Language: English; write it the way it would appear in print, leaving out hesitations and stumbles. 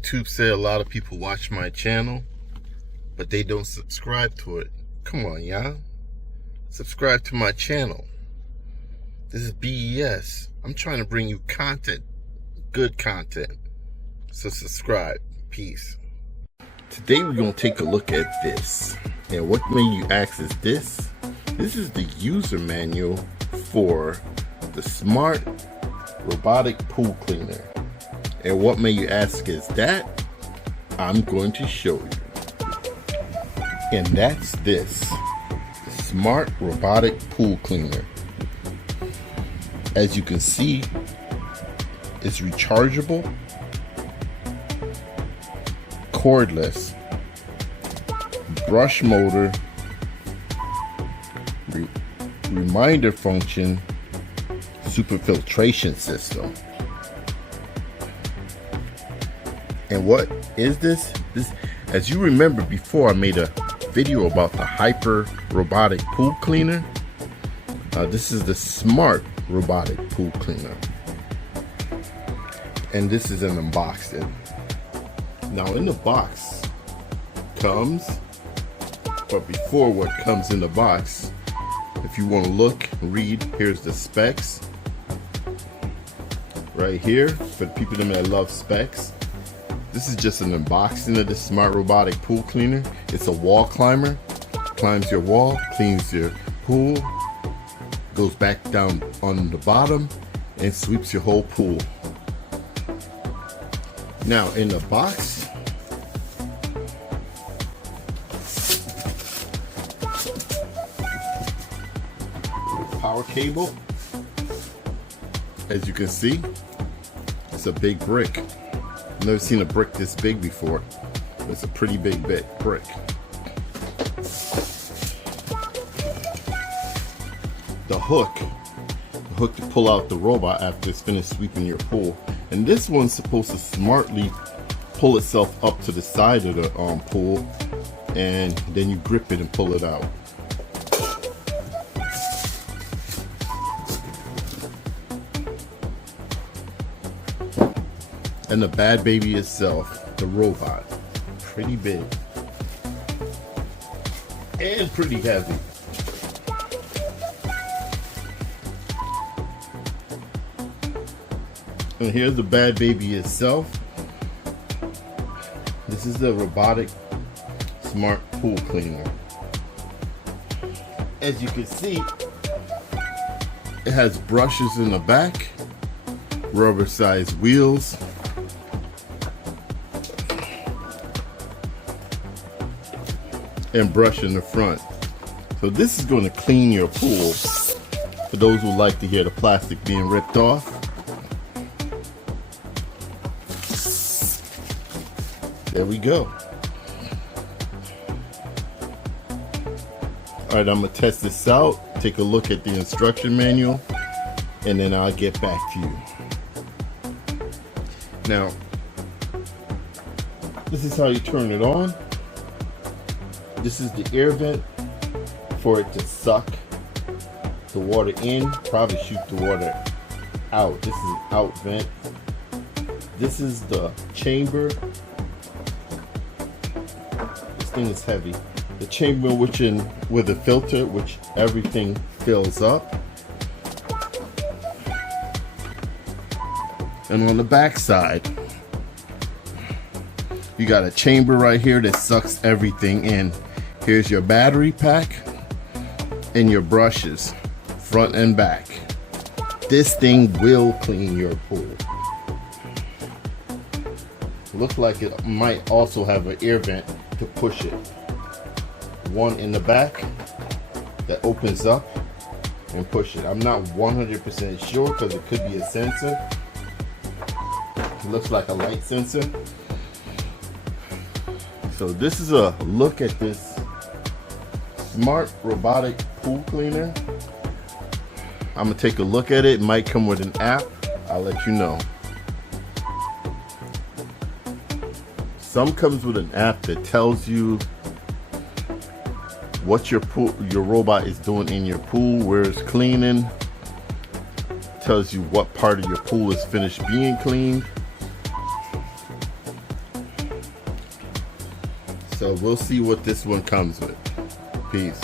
YouTube said a lot of people watch my channel, but they don't subscribe to it. Come on, y'all. Subscribe to my channel. This is BES. I'm trying to bring you content, good content. So subscribe. Peace. Today we're going to take a look at this. And what may you ask is this? This is the user manual for the Smart Robotic Pool Cleaner. And what may you ask is that? I'm going to show you. And that's this Smart Robotic Pool Cleaner. As you can see, it's rechargeable, cordless, brush motor, reminder function, super filtration system. And what is this? As you remember before, I made a video about the Hyper Robotic Pool Cleaner. This is the Smart Robotic Pool Cleaner. And this is an unboxing. Now in the box comes, but before what comes in the box, if you want to look, read, here's the specs. Right here, for the people that love specs. This is just an unboxing of the Smart Robotic Pool Cleaner. It's a wall climber. Climbs your wall, cleans your pool, goes back down on the bottom, and sweeps your whole pool. Now in the box, power cable. As you can see, it's a big brick. I've never seen a brick this big before. It's a pretty big brick. The hook to pull out the robot after it's finished sweeping your pool. And this one's supposed to smartly pull itself up to the side of the pool, and then you grip it and pull it out. And the bad baby itself, the robot, pretty big and pretty heavy. And here's the bad baby itself. This is the Robotic Smart Pool Cleaner. As you can see, it has brushes in the back, rubber sized wheels, and brush in the front. So this is going to clean your pool. For those who like to hear the plastic being ripped off. There we go. Alright, I'm going to test this out, take a look at the instruction manual, and then I'll get back to you. Now, this is how you turn it on. This is the air vent for it to suck the water in, probably shoot the water out. This is an out vent. This is the chamber. This thing is heavy. The chamber with the filter, which everything fills up. And on the back side, you got a chamber right here that sucks everything in. Here's your battery pack and your brushes, front and back. This thing will clean your pool. Looks like it might also have an air vent to push it. One in the back that opens up and push it. I'm not 100% sure because it could be a sensor. It looks like a light sensor. So this is a look at this Smart Robotic Pool Cleaner. I'm gonna take a look at it. It might come with an app. I'll let you know. Some comes with an app that tells you what your robot is doing in your pool, where it's cleaning, tells you what part of your pool is finished being cleaned. So we'll see what this one comes with. Peace.